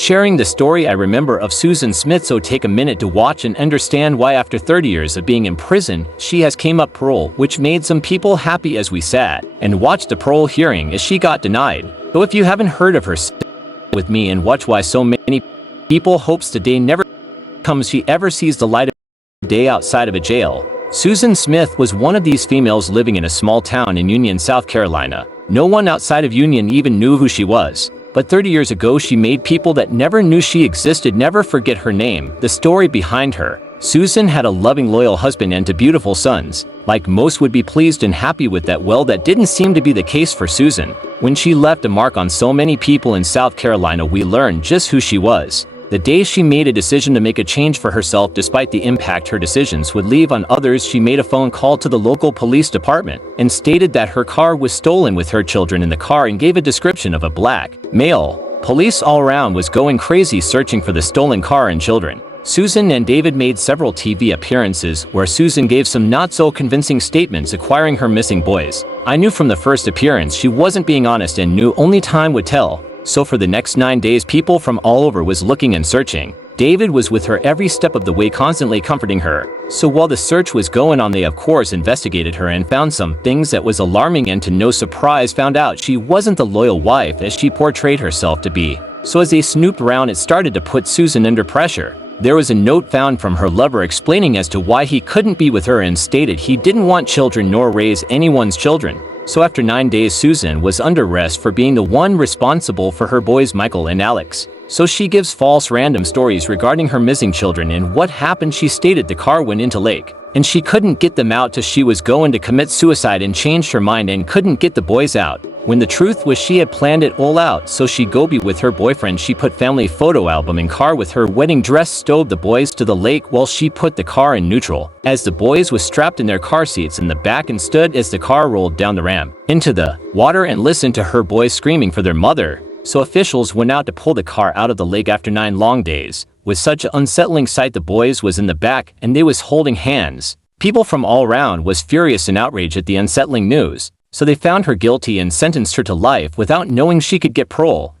sharing the story I remember of Susan Smith, so take a minute to watch and understand why after 30 years of being in prison, she has came up parole, which made some people happy as we sat and watched the parole hearing as she got denied. So if you haven't heard of her, stay with me and watch why so many people hopes the day never comes she ever sees the light of day outside of a jail. Susan Smith was one of these females living in a small town in Union, South Carolina. No one outside of Union even knew who she was. But 30 years ago she made people that never knew she existed never forget her name. The story behind her. Susan had a loving, loyal husband and two beautiful sons. Like most would be pleased and happy with that. Well, that didn't seem to be the case for Susan. When she left a mark on so many people in South Carolina, we learned just who she was. The day she made a decision to make a change for herself despite the impact her decisions would leave on others, she made a phone call to the local police department and stated that her car was stolen with her children in the car and gave a description of a black male. Police all around was going crazy searching for the stolen car and children. Susan and David made several TV appearances where Susan gave some not so convincing statements acquiring her missing boys. I knew from the first appearance she wasn't being honest and knew only time would tell. So for the next 9 days people from all over was looking and searching. David was with her every step of the way, constantly comforting her. So while the search was going on, they of course investigated her and found some things that was alarming, and to no surprise found out she wasn't the loyal wife as she portrayed herself to be. So as they snooped around, it started to put Susan under pressure. There was a note found from her lover explaining as to why he couldn't be with her and stated he didn't want children nor raise anyone's children. So after 9 days Susan was under arrest for being the one responsible for her boys Michael and Alex. So she gives false random stories regarding her missing children and what happened. She stated the car went into lake and she couldn't get them out till she was going to commit suicide and changed her mind and couldn't get the boys out. When the truth was she had planned it all out so she'd go be with her boyfriend. She put family photo album in car with her wedding dress, stowed the boys to the lake while she put the car in neutral, as the boys was strapped in their car seats in the back and stood as the car rolled down the ramp into the water and listened to her boys screaming for their mother. So officials went out to pull the car out of the lake after 9 long days. With such an unsettling sight, the boys was in the back and they was holding hands. People from all around was furious and outraged at the unsettling news. So they found her guilty and sentenced her to life without knowing she could get parole.